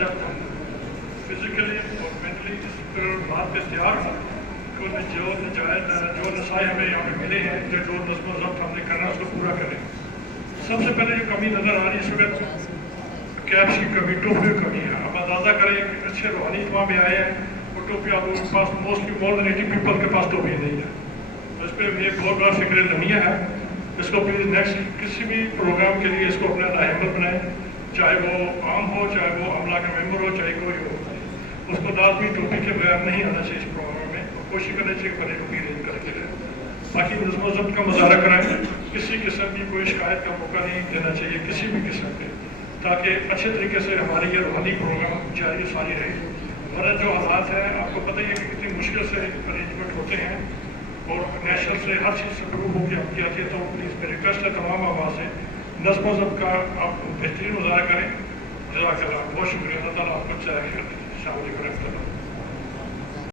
جب ہم فزیکلی اور مینٹلی اس پر بات پہ تیار ہوں کہ انہیں جو نجائز جو نسائیں ہمیں یہاں پہ ملے ہیں جو نظم و ضبط ہم نے کرنا ہے اس کو پورا کریں. سب سے پہلے جو کمی نظر آ رہی ہے اس وقت کیپس کی کمی، ٹوپیوں کی کمی ہے. اب اندازہ کریں کہ اچھے روحانی اجتماع میں آئے ہیں اور ٹوپی آپ لوگوں کے پاس موسٹلی مور دین 80 پیپل کے پاس ٹوپی نہیں ہے. تو اس پہ یہ بہت بڑا فکر لمحہ ہے. اس کو پلیز نیکسٹ کسی بھی پروگرام کے لیے اس کو اپنا ناہمت بنائیں، چاہے وہ عام ہو، چاہے وہ عملہ کا ممبر ہو، چاہے کوئی ہو. اس کو لازمی ٹوپی کے بغیر نہیں آنا چاہیے اس پروگرام میں، اور کوشش کرنا چاہیے کہ ٹوپی ارینج کر کے رہے. باقی نظم و ضبط کا مظاہرہ کرائیں، کسی قسم کی کوئی شکایت کا موقع نہیں دینا چاہیے کسی بھی قسم کے، تاکہ اچھے طریقے سے ہماری یہ روحانی پروگرام جاری ساری رہے. ورنہ جو حالات ہیں آپ کو پتہ ہی ہے کہ کتنی مشکل سے ارینجمنٹ ہوتے ہیں اور نیشنل سے ہر چیز سے پروو ہو کے آپ کی آتی ہے. تو پلیز میری ریکویسٹ ہے تمام آواز سے نظم و ضبط کا آپ بہترین مظاہرہ کریں. جزاک اللہ، بہت شکریہ. اللہ تعالیٰ آپ کو اچھا رکھے. السلام علیکم و رحمۃ اللہ.